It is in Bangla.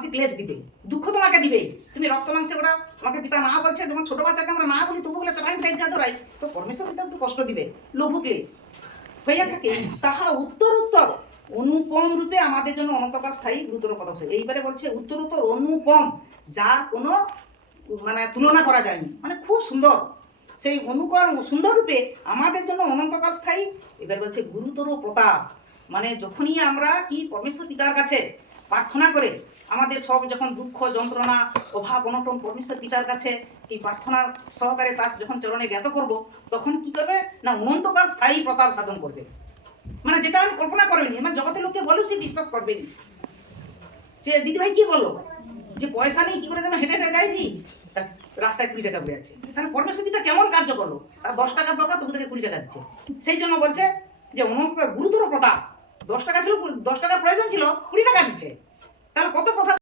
তোমাকে ক্লেশ দিবে, দুঃখ তোমাকে দিবে। তুমি রক্ত মাংসে ওরা তোমাকে পিতা না বলছে, যেমন ছোট বাচ্চাকে আমরা না বলি তবু বলে চাটাই টাইট ধরাই, তো পরমেশ্বর পিতা একটু কষ্ট দিবে, লঘু ক্লেশ হইয়া থাকে। তাহা উত্তর অনুপম রূপে আমাদের জন্য অনন্তকাল স্থায়ী গুরুতর কথা হচ্ছে। এইবারে বলছে উত্তরোত্তর অনুপম, যার কোনো মানে তুলনা করা যায়নি, মানে খুব সুন্দর, সেই অনুকরণ সুন্দর রূপে আমাদের জন্য অনন্তকাল স্থায়ী। এবার বলছে গুরুতর প্রতাপ, মানে যখনই আমরা কি পরমেশ্বর পিতার কাছে প্রার্থনা করে আমাদের সব যখন দুঃখ যন্ত্রণা অভাব অনটন পরমেশ্বর পিতার কাছে কি প্রার্থনা সহকারে তার যখন চরণে জ্ঞাত করব, তখন কি করবে না অনন্তকাল স্থায়ী প্রতাপ সাধন করবে। মানে যেটা আমি কল্পনা করিনি, মানে জগতের লোককে বলো সে বিশ্বাস করবে না। যে দিদিভাই কি বললো যে পয়সা নেই কি করে যেন হেঁটে হেঁটে যাইনি, রাস্তায় 20 টাকা পড়ে আছে, তাহলে পরমেশ্বর পিতা কেমন কার্য করলো, তার 10 টাকার দরকার তবু থেকে 20 টাকা দিচ্ছে। সেই জন্য বলছে যে অনন্ত গুরুতর প্রতাপ, 10 টাকা ছিল, 10 টাকার প্রয়োজন ছিল, 20 টাকা দিচ্ছে, তাহলে কত প্রতাপ।